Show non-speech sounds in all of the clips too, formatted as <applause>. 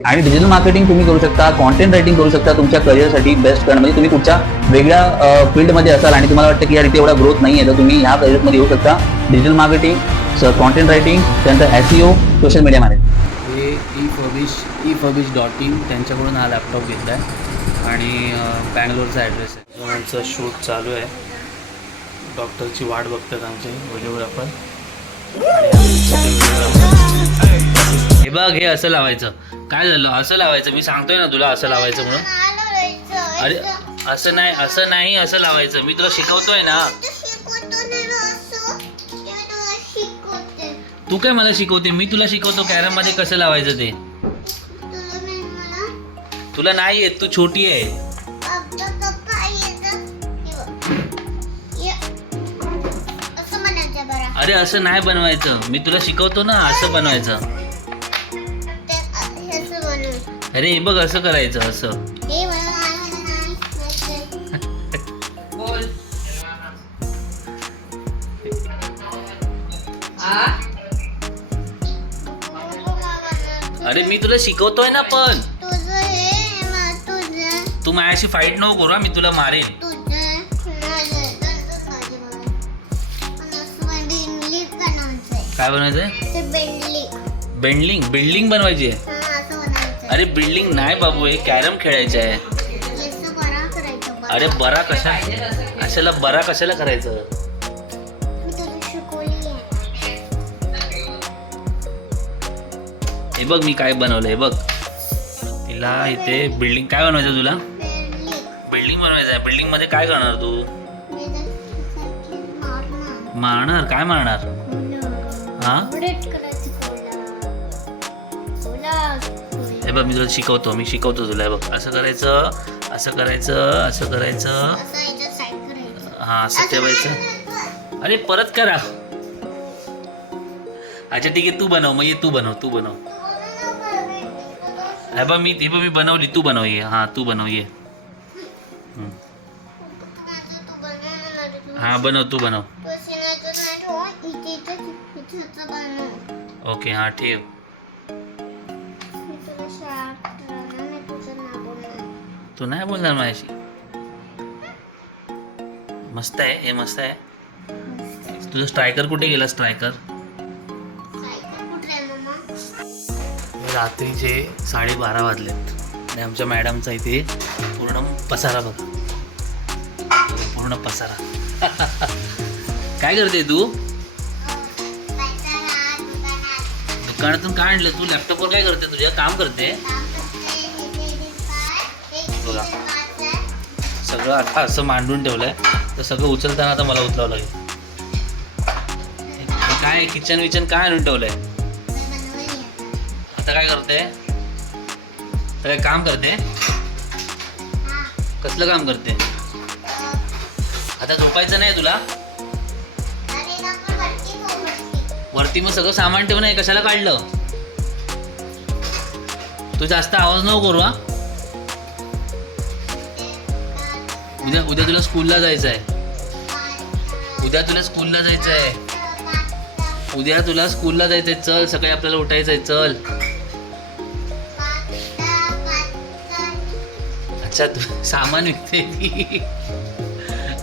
आणि digital marketing तुम्ही करू शकता कॉन्टेंट रायटिंग करू शकता तुमच्या करिअरसाठी बेस्ट करणं म्हणजे तुम्ही कुठच्या वेगळ्या फील्डमध्ये असाल आणि तुम्हाला वाटतं की यार इथे एवढा ग्रोथ नाही आहे तर तुम्ही ह्या करिअरमध्ये येऊ शकता. डिजिटल मार्केटिंग कॉन्टेंट रायटिंग त्यानंतर एसईओ सोशल मीडिया मॅनेज हे E furbish E furbish dot in त्यांच्याकडून हा लॅपटॉप घेतला आहे आणि बँगलोरचा ॲड्रेस आहे. आमचं शूट चालू आहे. डॉक्टरची वाट बघतात आमचे व्हिडिओग्राफर हे बघ हे असं लावायचं. काय झालं? असं लावायचं. मी सांगतोय ना तुला असं लावायचं म्हणून. अरे असं नाही असं नाही असं लावायचं. मी तुला शिकवतोय ना. तू काय मला शिकवते? मी तुला शिकवतो कॅरममध्ये कसं लावायचं ते. तुला नाही येत तू छोटी आहे. अरे असं नाही बनवायचं. मी तुला शिकवतो ना असं बनवायचं. अरे हे बघ असं करायचं असं. अरे मी तुला शिकवतोय ना पण. तू माझ्याशी फाईट नको करू हा, मी तुला मारेन. काय बनायचंय बिल्डिंग बिल्डिंग बनवायची आहे. अरे बिल्डिंग नाही बाबू हे कॅरम खेळायचे आहे. अरे बरा कशा? अशाला बरा कशाला करायचं? हे बघ मी काय बनवलं हे बघ. तिला इथे बिल्डिंग काय बनवायचं तुला? बिल्डिंग बनवायचं आहे. बिल्डिंगमध्ये काय करणार तू? मारणार. काय मारणार? हा? हे बघ मी तुला शिकवतो मी शिकवतो तुला हे बघ. असं करायचं असं करायचं असं करायचं. हा असं ठेवायचं. अरे परत करा. अच्छा ठीक आहे तू बनव. ये तू बनव तू बनव. हे बघ मी हे बघ मी बनवली. तू बनव ये. हा तू बनव ये. हा बनव तू बनव. ओके हा ठेव. तू नाही बोलणार माझ्याशी? मस्त आहे हे मस्त आहे. तुझं स्ट्रायकर कुठे गेला स्ट्रायकर रात्रीचे साडेबारा वाजलेत आणि आमच्या मॅडमचा इथे पूर्ण पसारा बघा. पूर्ण पसारा. <laughs> काय करते तू? दुकानातून काय आणलं तू? लॅपटॉपवर काय करते तुझ्या? काम करते? सगळं आता असं मांडून ठेवलंय. तर सगळं उचलताना आता मला उचलावं लागेल. काय किचन विचन काय आणून ठेवलंय? आता काय करते? काय काम करते. कसलं काम करते? आता झोपायचं नाही तुला? वरती मग सगळं सामान ठेवून आहे कशाला काढलं? तू जास्त आवाज नको करू हा. उद्या उद्या तुला स्कूलला जायचं आहे उद्या तुला स्कूलला जायचं आहे उद्या तुला स्कूलला जायचंय. चल सकाळी आपल्याला उठायचंय. चल. अच्छा तू सामान विकते ती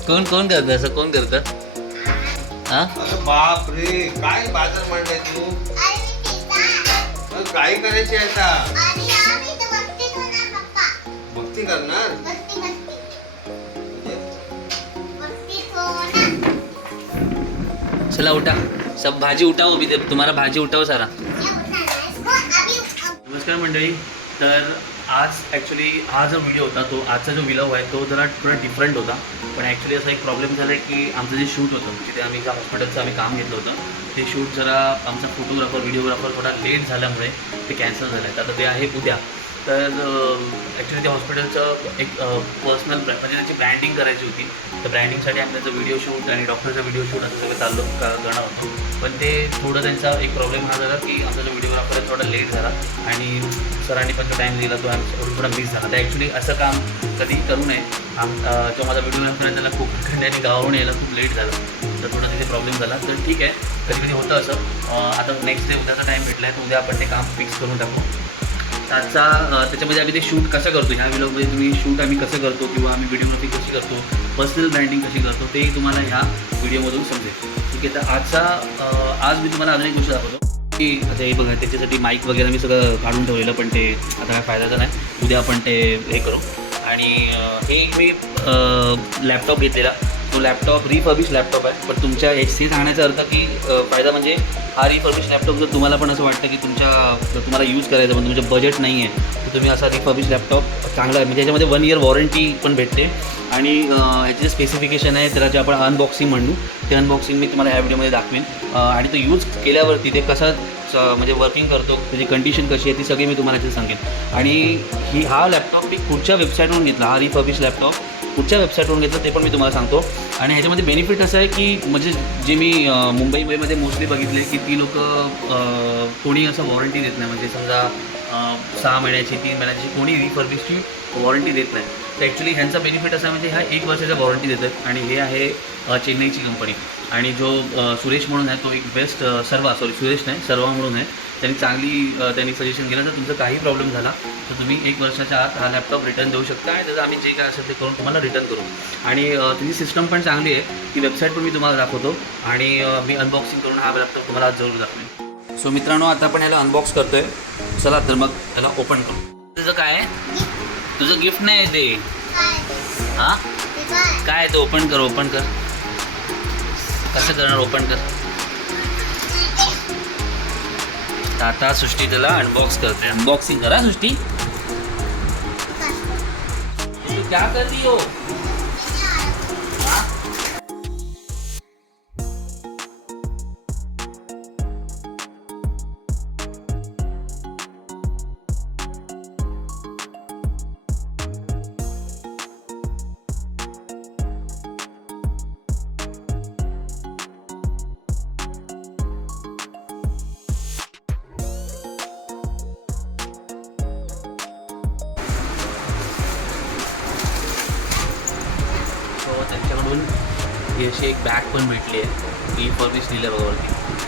कोण कोण करतं? असं कोण करतं? हा? अरे बाप रे काय बाजार मांडलाय तू? अरे काय करायची आता? भक्ती करणार? चला उठा. सब भाजी उठाओ अभी दे- तुम्हाला भाजी उठाओ सारा. नमस्कार मंडळी. तर आज ॲक्च्युली हा जो व्हिडिओ होता तो आजचा जो विलव आहे तो जरा थोडा डिफरंट होता. पण ॲक्च्युली असा एक प्रॉब्लेम झाला आहे की आमचं जे शूट होतं जिथे आम्ही ज्या हॉस्पिटलचं आम्ही काम घेतलं होतं ते शूट जरा आमचा फोटोग्राफर व्हिडिओग्राफर थोडा लेट झाल्यामुळे ते कॅन्सल झालं आहे आता ते आहे उद्या. तर ॲक्च्युली त्या हॉस्पिटलचं एक पर्सनल म्हणजे त्याची ब्रँडिंग करायची होती. तर ब्रँडिंगसाठी आमचं व्हिडिओ शूट आणि डॉक्टरचा व्हिडिओ शूट असं सगळं चाललो करणं होतो. पण ते थोडं त्यांचा एक प्रॉब्लेम हा झाला की आमचा जो व्हिडिओग्राफर आहे थोडा लेट झाला आणि सरांनी पण तो टाईम दिला तो आमच्या थोडा मिस झाला. तर ॲक्च्युली असं काम कधी करू नये. आम जो माझा व्हिडिओग्राफर आहे त्याला खूप खंड्याने गावावरून यायला खूप लेट झाला. तर थोडा तिथे प्रॉब्लेम झाला. तर ठीक आहे. कधी कधी होतं असं. आता नेक्स्ट डे उद्याचा टाईम भेटला आहे तर उद्या आपण ते काम फिक्स करून टाकू. त्याचा त्याच्यामध्ये आम्ही ते शूट कसं करतो? ह्या व्हिडिओमध्ये तुम्ही शूट आम्ही कसं करतो किंवा आम्ही व्हिडिओग्राफी कशी करतो पर्सनल ब्रँडिंग कशी करतो ते तुम्हाला ह्या व्हिडिओमधून समजेल. ठीक आहे? तर आजचा आज मी तुम्हाला अजून एक गोष्ट दाखवतो. की आता हे बघा त्याच्यासाठी माईक वगैरे मी सगळं काढून ठेवलेलं पण ते आता काय फायद्याचं नाही. उद्या आपण ते हे करू. आणि हे मी लॅपटॉप घेतलेला. तो लॅपटॉप रिफर्बिश लॅपटॉप आहे. पण तुमच्या एच सी सांगण्याचा अर्थ की फायदा म्हणजे हा रिफर्बिश लॅपटॉप जर तुम्हाला पण असं वाटतं की तुमच्या तुम्हाला यूज करायचं पण तुमचं बजेट नाही आहे तर तुम्ही असा रिफर्बिश लॅपटॉप चांगला आहे. म्हणजे याच्यामध्ये वन इयर वॉरंटी पण भेटते. आणि याचे जे स्पेसिफिकेशन आहे त्याला जे आपण अनबॉक्सिंग म्हणू ते अनबॉक्सिंग मी तुम्हाला ह्या व्हिडिओमध्ये दाखवेन. आणि तो यूज केल्यावरती ते कसा म्हणजे वर्किंग करतो त्याची कंडिशन कशी आहे ती सगळी मी तुम्हाला इथे सांगेन. आणि ही हा लॅपटॉप मी पुढच्या वेबसाईटवरून घेतला हा रिफर्बिश लॅपटॉप कुठच्या वेबसाईटवरून घेतलं ते पण मी तुम्हाला सांगतो. आणि ह्याच्यामध्ये बेनिफिट असं आहे की म्हणजे जे मी मुंबईमध्ये मोस्टली बघितले की ती लोक कोणी असं वॉरंटी देत नाही. म्हणजे समजा सहा महिन्याची तीन महिन्याची कोणी रिफर्बिशची वॉरंटी देत नाही. तर ॲक्च्युली ह्यांचा बेनिफिट असा म्हणजे ह्या एक वर्षाचा वॉरंटी देतात. आणि हे आहे चेन्नईची कंपनी आणि जो सुरेश म्हणून आहे तो एक बेस्ट सर्वा सॉरी सुरेश नाही सर्वा म्हणून आहे. त्यांनी चांगली त्यांनी सजेशन केलं. तर तुमचा काही प्रॉब्लेम झाला तर तुम्ही एक वर्षाच्या आत हा लॅपटॉप रिटर्न देऊ शकता आणि त्याचं आम्ही जे काय असेल ते करून तुम्हाला रिटर्न करू. आणि त्याची सिस्टम पण चांगली आहे. ती वेबसाईट पण मी तुम्हाला दाखवतो. आणि मी अनबॉक्सिंग करून हा लॅपटॉप तुम्हाला आज जरूर दाखवेन. सो मित्रांनो आता आपण याला अनबॉक्स करतोय. चला तर मग त्याला ओपन करू. तुझं काय आहे? तुझं गिफ्ट नाही आहे ते. हां? काय? आहे ते? ओपन कर ओपन कर. कसं करणार? ओपन कर. तर आता सृष्टी त्याला अनबॉक्स करते. अनबॉक्सिंग करा सृष्टी. तू क्या कर रही हाँ?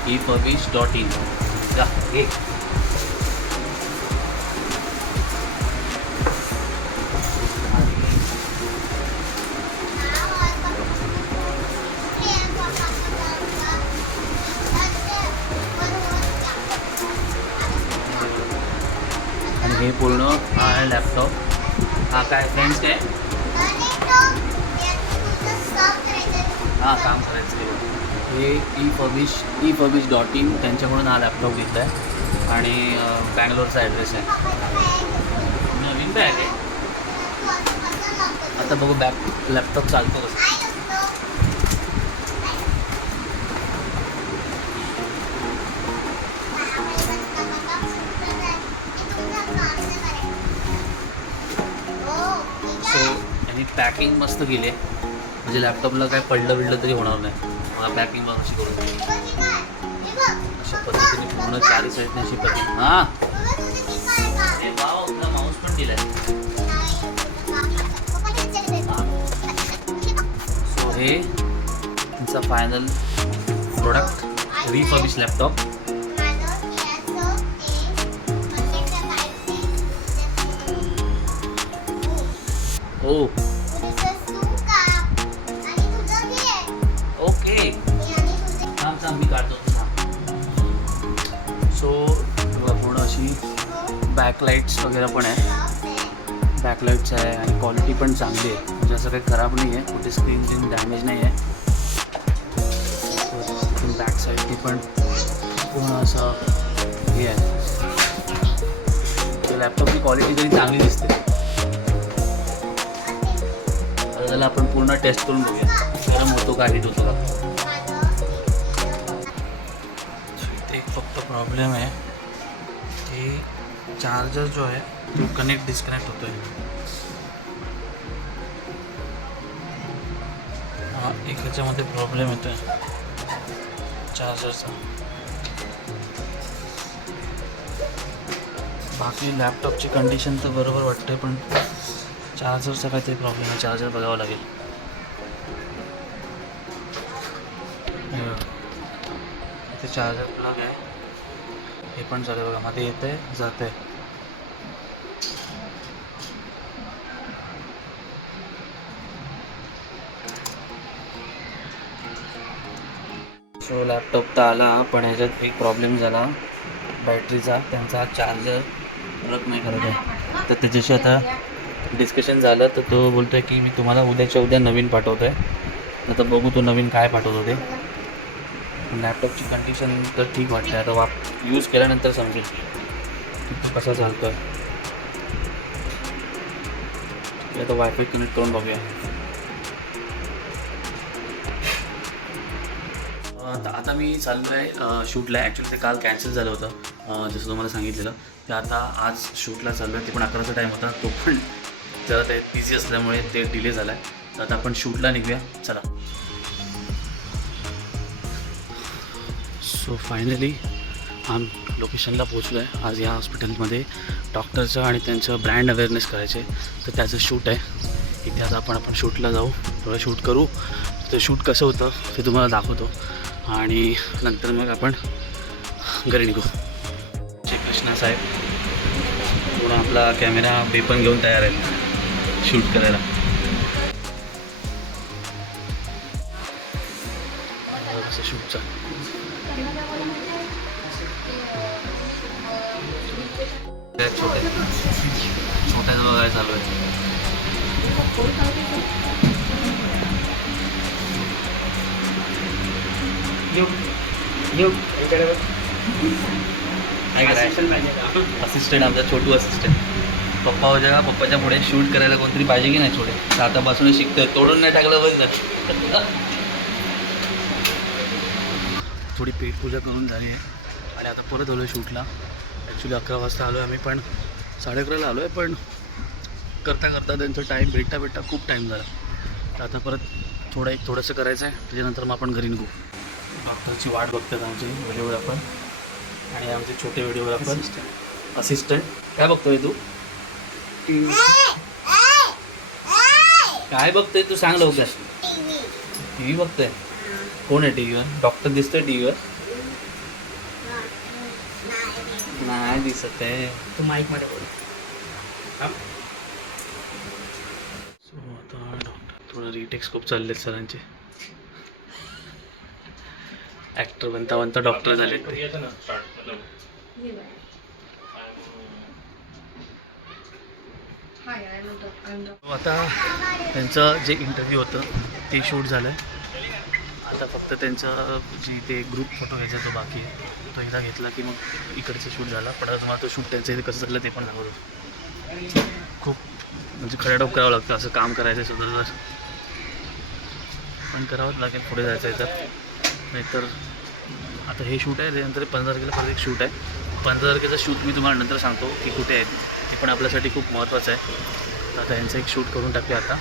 ई फर्बिश डॉट इन जा घे हे पूर्ण हा आहे लॅपटॉप हा काय फ्रेंड्स काय? हां काम करायचं. हे E furbish E furbish dot in त्यांच्याकडून हा लॅपटॉप घेतला आहे आणि बँगलोरचा ॲड्रेस आहे. नवीन बॅग आहे. आता बघू बॅग लॅपटॉप चालतो कसं. पॅकिंग मस्त केली आहे. म्हणजे लॅपटॉपला काय पडलं बिडलं तरी होणार नाही. मला पॅकिंग पण अशी करून. अशा पद्धतीने पूर्ण चारी साईडने अशी पॅकिंग हां. हे वाव तुला माऊस पण दिलाय. सो हे तुमचा फायनल प्रोडक्ट रिफर्बिश लॅपटॉप ओ मी काढतो सो पूर्ण अशी बॅकलाईट्स वगैरे पण आहे बॅकलाईट्स आहे आणि क्वालिटी पण चांगली आहे. म्हणजे असं काही खराब नाही आहे. कुठे स्क्रीन स्क्रीन डॅमेज नाही आहे. बॅक साईडची पण पूर्ण असं हे आहे. लॅपटॉपची क्वालिटी तरी चांगली दिसते. आता त्याला आपण पूर्ण टेस्ट करून बघूया. गरम होतो का हिट होतो का? प्रॉब्लेम आहे ते चार्जर जो आहे तो कनेक्ट डिस्कनेक्ट होतो हा। एक ह्याच्यामध्ये प्रॉब्लेम येतो आहे चार्जरचा बाकी लॅपटॉपची कंडिशन तर बरोबर वाटते पण चार्जरचा काहीतरी प्रॉब्लेम आहे चार्जर बघावं लागेल ते चार्जर प्लग आहे हे पण झालं बघा मध्ये येत आहे जात आहे सो लॅपटॉप तर आला पण ह्याच्यात एक प्रॉब्लेम झाला. बॅटरीचा त्यांचा चार्जर वर्क नाही करत आहे. तर त्याच्याशी आता डिस्कशन झालं. तर तो बोलतोय की मी तुम्हाला उद्याच्या उद्या नवीन पाठवतो आहे आता बघू तो नवीन काय पाठवतो ते. लॅपटॉपची कंडिशन तर ठीक वाटते आता वाप यूज केल्यानंतर समजेल. कसा चालतो. आहे आता वायफाय कनेक्ट करून बघूया. आता मी चाललो आहे शूटला. ॲक्च्युली ते काल कॅन्सल झालं होतं. जसं तुम्हाला सांगितलेलं. ते आता आज शूटला चाललो आहे ते पण अकराचा टाईम होता. तो पण जरा ते बिझी असल्यामुळे ते डिले झाला आहे तर आता आपण शूटला निघूया. चला. सो फायनली आम लोकेशनला पोचलो आहे आज या हॉस्पिटलमध्ये डॉक्टरचं आणि त्यांचं ब्रँड अवेअरनेस करायचे तर त्याचं शूट आहे. इथे आता आपण आपण शूटला जाऊ. थोडं शूट करू. तर शूट कसं होतं ते तुम्हाला दाखवतो. आणि नंतर मग आपण घरी निघू. श्री कृष्णा साहेब. पूर्ण आपला कॅमेरा पेपन घेऊन तयार आहे. शूट करायला. छोट्याच बघायला चालू आहे. असिस्टंट आमचा छोटू असिस्टंट पप्पा होत्या का पप्पाच्या पुढे शूट करायला कोणतरी पाहिजे की नाही छोटे तर आतापासूनच शिकतोय. तोडून नाही टाकलं बस <laughs> थोडी पेटपूजा करून झाली आहे. आणि आता परत आलो आहे शूटला ॲक्च्युली अकरा वाजता आलो आहे आम्ही पण साडे अकराला आलो आहे पण करता करता त्यांचा टाईम भेटता भेटता खूप टाईम झाला. तर आता परत थोडं एक थोडंसं करायचं आहे त्याच्यानंतर मग आपण घरी निघू. डॉक्टरची वाट बघतात आमची व्हिडिओग्राफर आणि आमचे छोटे व्हिडिओग्राफर असिस्टंट काय बघतोय तू? काय बघतोय तू सांग लवकर. टी व्ही बघतोय. कोण आहे टी व्हीवर डॉक्टर दिसतोय टी व्हीवर नाही दिसत आहे. तू माईकमध्ये बोल सो आता इंटेक्स खूप चालले आहेत सरांचे. ॲक्टर बनता बनता डॉक्टर झाले ते. आता त्यांचं जे इंटरव्ह्यू होतं ते शूट झालं आहे आता फक्त त्यांचं जी ते ग्रुप फोटो घ्यायचा तो बाकी आहे. तो एकदा घेतला की मग इकडचं शूट झाला. पण आता तुम्हाला तो शूट त्यांचं इथे कसं झालं ते पण दाखवतो. खूप म्हणजे खड्याडोप करावं लागतं असं काम करायचं सुद्धा. पण करावंच लागेल पुढे जायचं आहे तर. नाहीतर आता हे शूट आहे त्यानंतर पंधरा तारखेला परत एक शूट आहे. पंधरा तारखेचा शूट मी तुम्हाला नंतर सांगतो की कुठे आहे. ते पण आपल्यासाठी खूप महत्त्वाचं आहे. आता यांचं एक शूट करून टाकूया आता.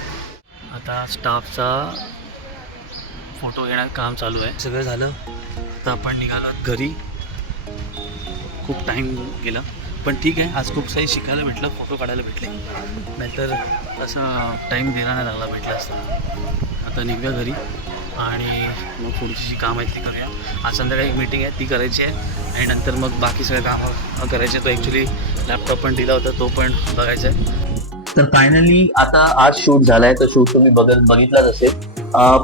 आता स्टाफचा फोटो घेण्याचं काम चालू आहे. सगळं झालं तर आपण निघालो घरी. खूप टाईम गेला. पण ठीक आहे आज खूप काही शिकायला भेटलं फोटो काढायला भेटले. नाहीतर असं टाईम देणार नाही लागला भेटला असता. आता निघूया घरी आणि मग पुढची जी कामं आहेत ती करूया. आज संध्याकाळी एक मीटिंग आहे ती करायची आहे. आणि नंतर मग बाकी सगळे कामं करायचे. तो ॲक्च्युली लॅपटॉप पण दिला होता तो पण बघायचा आहे. तर फायनली आता आज शूट झाला आहे तर शूट तुम्ही बघत बघितलाच असेल.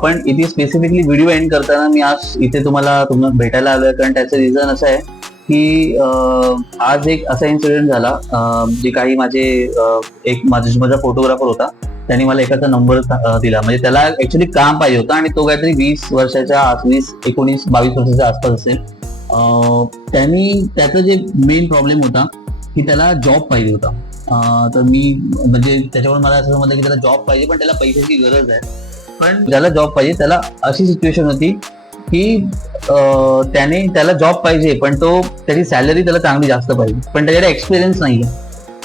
पण इथे स्पेसिफिकली व्हिडिओ एंड करताना मी आज इथे तुम्हाला तुम्हाला भेटायला आलो आहे कारण त्याचं रिझन असं आहे की आज एक असा इन्सिडेंट झाला. जे काही माझे एक माझा माझा फोटोग्राफर होता त्यांनी मला एकाचा नंबर दिला. म्हणजे त्याला ऍक्च्युली काम पाहिजे होतं आणि तो काहीतरी वीस वर्षाच्या आस- वीस एकोणीस बावीस वर्षाच्या आसपास असेल. त्यांनी त्याचा जे मेन प्रॉब्लेम होता की त्याला जॉब पाहिजे होता. तर मी म्हणजे त्याच्यावर मला असं समजलं की त्याला जॉब पाहिजे पण त्याला पैशाची गरज आहे. पण ज्याला जॉब पाहिजे त्याला अशी सिच्युएशन होती की त्याने त्याला जॉब पाहिजे पण तो त्याची सॅलरी त्याला चांगली जास्त पाहिजे. पण त्याच्याकडे एक्सपिरियन्स नाहीये.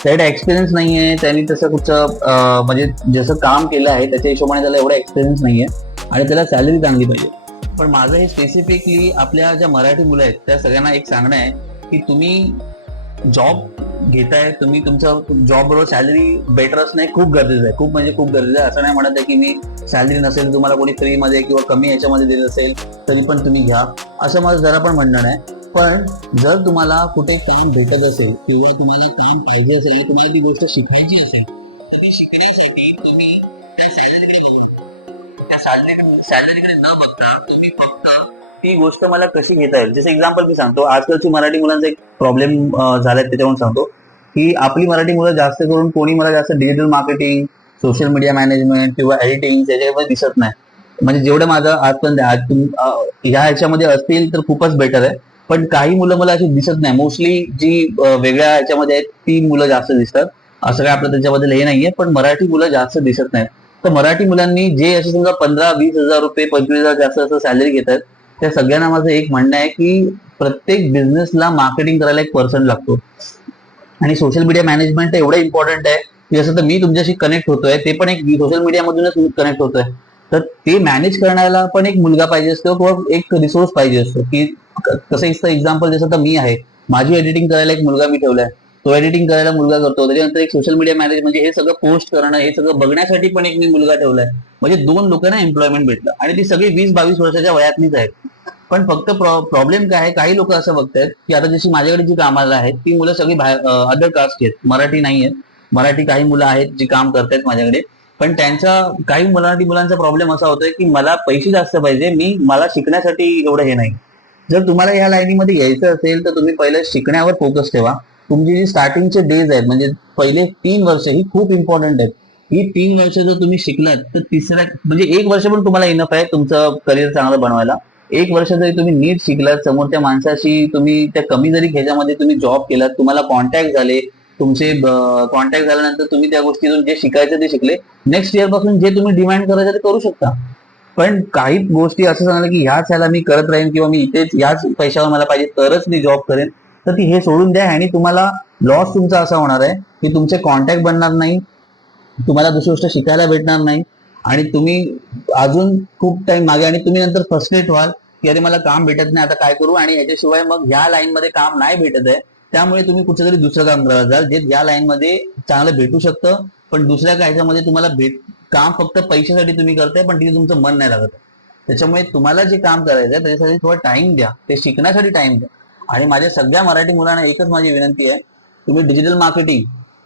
त्याच्याकडे एक्सपिरियन्स नाहीये त्यांनी तसं कुठचं म्हणजे जसं काम केलं आहे त्याच्या हिशोबाने त्याला एवढा एक्सपिरियन्स नाहीये आणि त्याला सॅलरी चांगली पाहिजे. पण माझं हे स्पेसिफिकली आपल्या ज्या मराठी मुलं आहेत त्या सगळ्यांना एक सांगणं आहे की तुम्ही जॉब घेताय तुम्ही तुमचं जॉब बरोबर सॅलरी बेटर असणे खूप गरजेचं आहे. खूप म्हणजे खूप गरजेचं आहे. असं नाही म्हणत आहे की मी सॅलरी नसेल तुम्हाला कोणी फ्रीमध्ये किंवा कमी याच्यामध्ये देत असेल तरी पण तुम्ही घ्या. असं माझं जरा पण म्हणणं नाही. पण जर तुम्हाला कुठे काम भेटत असेल किंवा तुम्हाला काम पाहिजे असेल आणि तुम्हाला ती गोष्ट शिकायची असेल तर ती शिकण्यासाठी तुम्ही त्या सॅलरीकडे सॅलरीकडे न बघता तुम्ही फक्त ती गोष्ट मला कशी घेता येईल? जसं एक्झाम्पल मी सांगतो आजकालची मराठी मुलांचा एक प्रॉब्लेम झालाय त्याच्यावरून सांगतो. की आपली मराठी मुलं जास्त करून कोणी मला जास्त digital marketing social media management किंवा एडिटिंग त्याच्यामध्ये दिसत नाही. म्हणजे जेवढं माझं आजपर्यंत आज ह्या ह्याच्यामध्ये असतील तर खूपच बेटर आहे. पण काही मुलं मला अशी दिसत नाही. मोस्टली जी वेगळ्या ह्याच्यामध्ये आहेत ती मुलं जास्त दिसतात. असं काय आपलं त्याच्याबद्दल हे नाहीये पण मराठी मुलं जास्त दिसत नाहीत. तर मराठी मुलांनी जे असे समजा पंधरा वीस हजार रुपये पंचवीस हजार जास्त असं सॅलरी घेत आहेत त्या सगळ्यांना माझं एक म्हणणं आहे की प्रत्येक बिझनेसला मार्केटिंग करायला एक पर्सन लागतो. आणि सोशल मीडिया मॅनेजमेंट एवढं इम्पॉर्टंट आहे की जसं तर मी तुमच्याशी कनेक्ट होतोय ते पण एक सोशल मीडियामधूनच कनेक्ट होतोय. तर ते मॅनेज करण्याला पण एक मुलगा पाहिजे असतो किंवा एक रिसोर्स पाहिजे असतो. की कसं एक्झाम्पल जसं तर मी आहे. माझी एडिटिंग करायला एक मुलगा मी ठेवलाय. तो एडिटिंग करायला मुलगा करतो. त्याच्यानंतर एक सोशल मीडिया मॅनेज म्हणजे हे सगळं पोस्ट करणं हे सगळं बघण्यासाठी पण एक मी मुलगा ठेवलाय. म्हणजे दोन लोकांना एम्प्लॉयमेंट भेटलं. आणि ती सगळी वीस बावीस वर्षाच्या वयातलीच आहेत. पण फक्त प्रॉब्लेम काय आहे? काही लोक असं बघतायत की आता जशी माझ्याकडे जी कामाला आहेत ती मुलं सगळी अदर कास्ट आहेत. मराठी नाही आहेत. मराठी काही मुलं आहेत जी काम करतायत माझ्याकडे. पण त्यांचा काही मुलांना मुलांचा प्रॉब्लेम असा होतोय की मला पैसे जास्त पाहिजे मी मला शिकण्यासाठी एवढं हे नाही. जर तुम्हाला या लाईनीमध्ये यायचं असेल तर तुम्ही पहिले शिकण्यावर फोकस ठेवा. तुमची जी स्टार्टिंगचे डेज आहेत म्हणजे पहिले तीन वर्ष ही खूप इम्पॉर्टंट आहेत. ही तीन वर्ष जर तुम्ही शिकलात तर तिसऱ्या म्हणजे एक वर्ष पण तुम्हाला इनफ आहे तुमचं करिअर चांगलं बनवायला. एक वर्ष जरी तुम्ही नीट शिकलात समोरच्या माणसाशी तुम्ही त्या कमी जरी ह्याच्यामध्ये तुम्ही जॉब केलात तुम्हाला कॉन्टॅक्ट झाले तुमचे कॉन्टॅक्ट झाल्यानंतर तुम्ही त्या गोष्टीतून जे शिकायचं ते शिकले नेक्स्ट इयरपासून जे तुम्ही डिमांड करायचं ते करू शकता. पण काही गोष्टी असं सांगलं की ह्याच ह्याला मी करत राहीन किंवा मी इथेच याच पैशावर मला पाहिजे तरच मी जॉब करेन. तर ती हे सोडून द्या आणि तुम्हाला लॉस तुमचा असा होणार आहे की तुमचे कॉन्टॅक्ट बनणार नाही तुम्हाला दुसरी गोष्ट शिकायला भेटणार नाही आणि तुम्ही अजून खूप टाइम मागे आणि तुम्ही नंतर फर्स्टेट व्हाल की अरे मला काम भेटत नाही आता काय करू? आणि याच्याशिवाय मग ह्या लाईन मध्ये काम नाही भेटत आहे. त्यामुळे तुम्ही कुठचं तरी दुसरं काम करायला जाल जे या लाईन मध्ये चांगलं भेटू शकतं. पण दुसऱ्या काय ह्याच्यामध्ये तुम्हाला भेट काम फक्त पैशासाठी तुम्ही करताय पण तिथे तुमचं मन नाही लागत त्याच्यामुळे तुम्हाला जे काम करायचं आहे त्याच्यासाठी थोडा टाइम द्या. ते शिकण्यासाठी टाइम द्या. आणि माझ्या सगळ्या मराठी मुलांना एकच माझी विनंती आहे तुम्ही digital marketing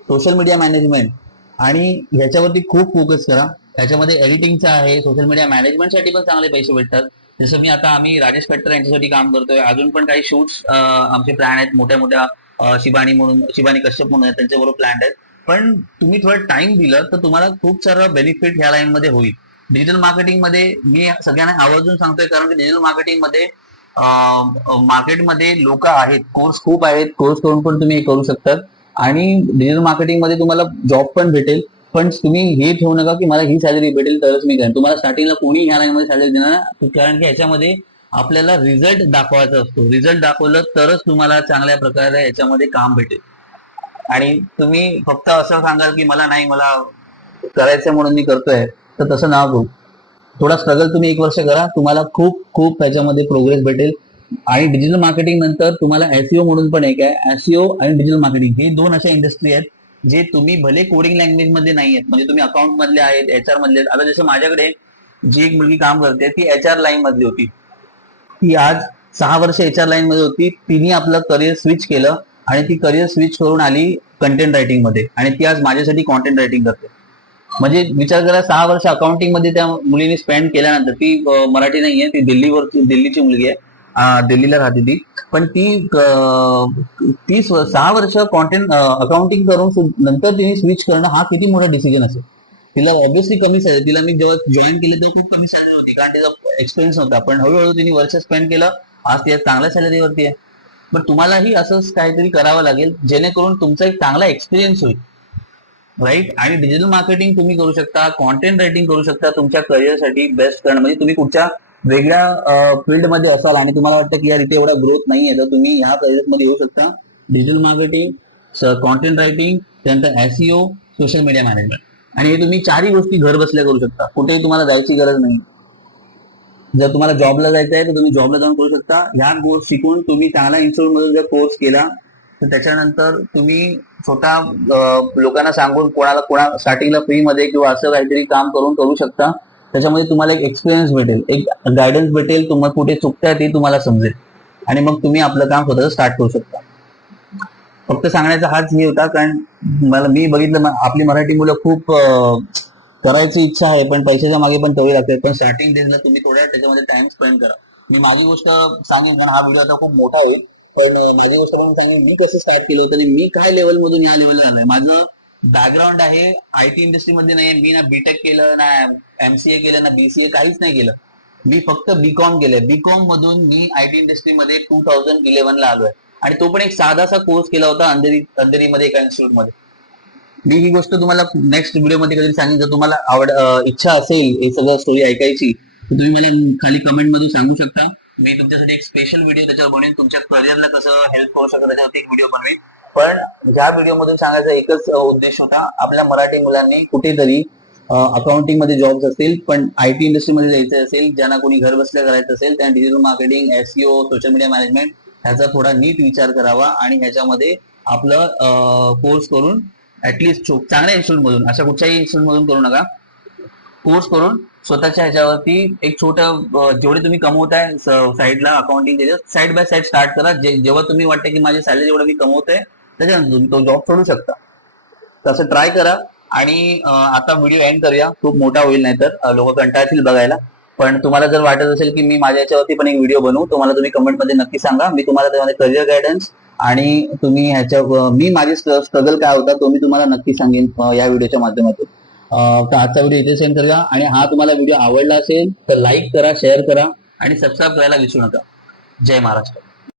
social media management आणि ह्याच्यावरती खूप फोकस करा. त्याच्यामध्ये एडिटिंगचं आहे सोशल मीडिया मॅनेजमेंटसाठी पण चांगले पैसे भेटतात. जसं मी आता आम्ही राजेश पेट्टर यांच्यासाठी काम करतोय. अजून पण काही शूट्स आमचे प्लॅन आहेत मोठ्या मोठ्या शिबानी म्हणून शिबानी कश्यप म्हणून आहेत त्यांच्याबरोबर प्लॅन आहेत. पण तुम्ही थोडं टाइम दिलं तर तुम्हाला खूप सारा बेनिफिट ह्या लाईन मध्ये होईल. डिजिटल मार्केटिंगमध्ये मी सगळ्यांना आवर्जून सांगतोय कारण की डिजिटल मार्केटिंगमध्ये मार्केटमध्ये लोक आहेत. कोर्स खूप आहेत. कोर्स करून पण तुम्ही हे करू शकतात. आणि डिजिटल मार्केटिंगमध्ये तुम्हाला जॉब पण भेटेल. पण तुम्ही हे ठेवू नका की मला ही सॅलरी भेटेल तरच मी करेन तुम्हाला स्टार्टिंगला कोणी ह्या लाईनमध्ये सॅलरी देणार कारण की ह्याच्यामध्ये आपल्याला रिझल्ट दाखवायचा असतो. रिझल्ट दाखवलं तरच तुम्हाला चांगल्या प्रकारे याच्यामध्ये काम भेटेल. आणि तुम्ही फक्त असं सांगाल की मला नाही मला करायचं म्हणून मी करतोय. तर तसं ना करू थोडा स्ट्रगल तुम्ही एक वर्ष करा. तुम्हाला खूप खूप त्याच्यामध्ये प्रोग्रेस भेटेल. आणि डिजिटल मार्केटिंग नंतर तुम्हाला एसईओ म्हणून पण एक आहे. एसईओ आणि डिजिटल मार्केटिंग हे दोन अशा इंडस्ट्री आहेत जे तुम्ही भले कोडिंग लँग्वेजमध्ये नाही आहेत म्हणजे तुम्ही अकाउंट मधले आहेत एच आर मधले आहेत. आता जसं माझ्याकडे जी एक मुलगी काम करते ती एच आर लाईन मधली होती. ती आज सहा वर्ष एच आर लाईन मध्ये होती. तिने आपलं करिअर स्विच केलं आणि ती करिअर स्विच करून आली कंटेंट रायटिंगमध्ये. आणि ती आज माझ्यासाठी कॉन्टेंट रायटिंग करते. म्हणजे विचार करा सहा वर्ष अकाउंटिंगमध्ये त्या मुलीने स्पेंड केल्यानंतर ती मराठी नाहीये ती दिल्लीवर दिल्लीची मुलगी आहे. दिल्लीला राहते ती. पण ती तीस ती सहा वर्ष कॉन्टेंट अकाउंटिंग करून नंतर तिने स्विच करणं हा किती मोठा डिसिजन असेल. तिला ऑब्विसली कमी सॅलरी तिला मी जेव्हा जॉईन केली तेव्हा खूप कमी सॅलरी होती कारण तिचा एक्सपिरियन्स नव्हता. पण हळूहळू तिने वर्ष स्पेंड केलं आज ती चांगल्या सॅलरीवरती आहे. पण तुम्हालाही असंच काहीतरी करावं लागेल जेणेकरून तुमचा एक चांगला एक्सपिरियन्स होईल. राईट आणि डिजिटल मार्केटिंग तुम्ही करू शकता कॉन्टेंट रायटिंग करू शकता तुमच्या करिअरसाठी बेस्ट करणं म्हणजे तुम्ही कुठच्या वेगळ्या फील्डमध्ये असाल आणि तुम्हाला वाटतं की यार इथे एवढा ग्रोथ नाही आहे तर तुम्ही ह्या मध्ये येऊ शकता. डिजिटल मार्केटिंग कॉन्टेंट रायटिंग त्यानंतर एसईओ सोशल मीडिया मॅनेजमेंट आणि हे तुम्ही चारही गोष्टी घर बसल्या करू शकता. कुठेही तुम्हाला जायची गरज नाही. जर तुम्हाला जॉबला जायचं आहे तर तुम्ही जॉबला जाऊन करू शकता. ह्या कोर्स शिकून तुम्ही चांगला इन्स्टिट्यूटमधून जर कोर्स केला त्याच्यानंतर तुम्ही स्वतः लोकांना सांगून कोणाला कोणा स्टार्टिंगला फ्री मध्ये किंवा असं काहीतरी काम करून करू शकता. त्याच्यामध्ये तुम्हाला एक एक्सपिरियन्स भेटेल. एक गायडन्स भेटेल तुम्हाला कुठे चुकताय ते तुम्हाला समजेल. आणि मग तुम्ही आपलं काम स्वतः स्टार्ट करू शकता. फक्त सांगण्याचा हाच हे होता कारण मला मी बघितलं आपली मराठी मुलं खूप करायची इच्छा आहे पण पैशाच्या मागे पण तेवढी लागते पण स्टार्टिंग डेजला तुम्ही थोड्या त्याच्यामध्ये टाइम स्पेंड करा. मी माझी गोष्ट सांगेन कारण हा व्हिडिओ आता खूप मोठा होईल पण माझी गोष्ट पण सांगेन मी कसं स्टार्ट केलं होतं आणि मी काय लेवल मधून या लेवलला आलोय? माझं बॅकग्राऊंड आहे आय टी इंडस्ट्रीमध्ये नाही मी ना बीटेक केलं ना एमसीए केलं ना बीसीए काहीच नाही केलं. मी फक्त बीकॉम केलंय. बीकॉम मधून मी आय टी इंडस्ट्रीमध्ये टू थाउजंड इलेव्हन ला आलोय. आणि तो पण एक साधासा कोर्स केला होता अंधेरी अंधेरीमध्ये एका इन्स्टिट्यूटमध्ये मी ही गोष्ट तुम्हाला नेक्स्ट व्हिडिओमध्ये कधी सांगेन. जर तुम्हाला आवड इच्छा असेल हे सगळं स्टोरी ऐकायची तर तुम्ही मला खाली कमेंट मधून सांगू शकता. मी तुमच्यासाठी एक स्पेशल व्हिडिओ त्याच्यावर बनवेन. तुमच्या करिअरला कसं हेल्प करू शकतो त्याच्यावरती एक व्हिडिओ बनवेन. पण ह्या व्हिडिओ मधून सांगायचा एकच उद्देश होता आपल्या मराठी मुलांनी कुठेतरी अकाउंटिंगमध्ये जॉब्स असतील पण आय टी इंडस्ट्रीमध्ये जायचं असेल ज्यांना कोणी घर बसल्या करायचं असेल त्यांना digital marketing SEO social media management ह्याचा थोडा नीट विचार करावा आणि ह्याच्यामध्ये आपलं कोर्स करून ऍटलिस्ट चांगल्या इन्स्टिट्यूट मधून अशा कुठच्याही इन्स्टिट्यूट मधून करू नका. कोर्स करून स्वतःच्या ह्याच्यावरती एक छोटं जेवढे तुम्ही कमवताय साईडला अकाउंटिंग त्याच्यात साईड बाय साईड स्टार्ट करा. जे जेव्हा तुम्ही वाटतं की माझी सॅलरी जेवढं मी कमवतोय त्याच्यानंतर तुम्ही तो जॉब सोडू शकता. तसं ट्राय करा आणि आता व्हिडिओ एंड करूया. खूप मोठा होईल नाहीतर लोक कंटाळतील बघायला. पण तुम्हाला जर वाटत असेल की मी माझ्या याच्यावरती पण एक व्हिडिओ बनवू तुम्हाला तुम्ही कमेंटमध्ये नक्की सांगा. मी तुम्हाला त्यामध्ये करिअर गायडन्स आणि तुम्ही ह्याच्या मी माझी स्ट्रगल काय होता तो मी तुम्हाला नक्की सांगेन या व्हिडिओच्या माध्यमातून. तर आजचा व्हिडिओ इथे सेंड करा आणि हा तुम्हाला व्हिडिओ आवडला असेल तर लाईक करा शेअर करा आणि सबस्क्राईब करायला विसरू नका. जय महाराष्ट्र.